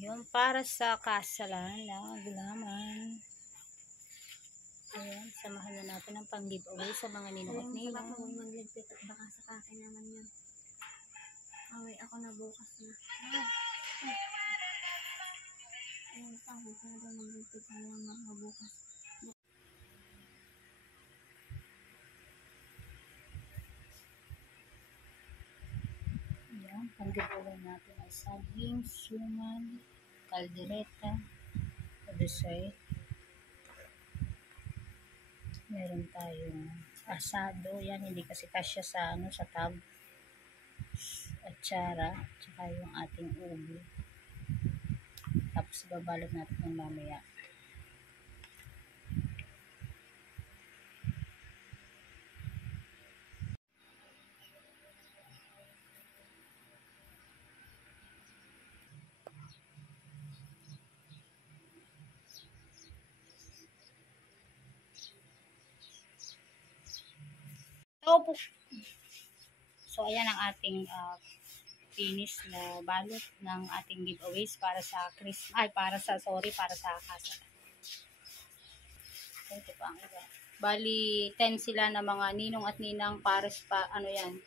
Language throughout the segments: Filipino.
Yung para sa kasalan na gulaman. Ayan, samahan na natin ang pang-giveaway sa mga ninong at ninong. Baka magligpit at baka sa kakin naman yun. Away ako na bukas na. Ayun, pangit na daw magligpit na lang mga bukas. Ayan, pang-giveaway natin ay saging, suman, kaldereta, dessert. Meron tayong asado, yan hindi kasi kasya sa sa tab, atsara, tsaka yung ating ubi. Tapos babalot natin ng mamaya. So ayan ang ating finish na balot ng ating giveaways para sa para sa kasa. Ito pa ang iba. Bali 10 sila na mga ninong at ninang pares pa yan.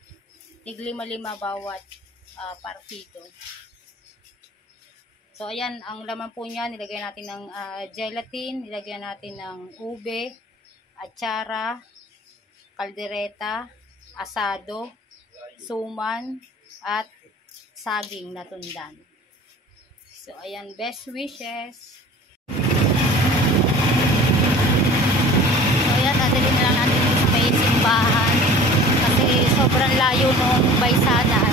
Tig-5 bawat partido. So ayan ang laman po niya, nilagyan natin ng gelatin, nilagyan natin ng ube, atsara, kaldereta, asado, suman, at saging na tundan. So, ayan, best wishes. So, ayan, dadalhin na lang natin sa may simbahan kasi sobrang layo noong Baysana.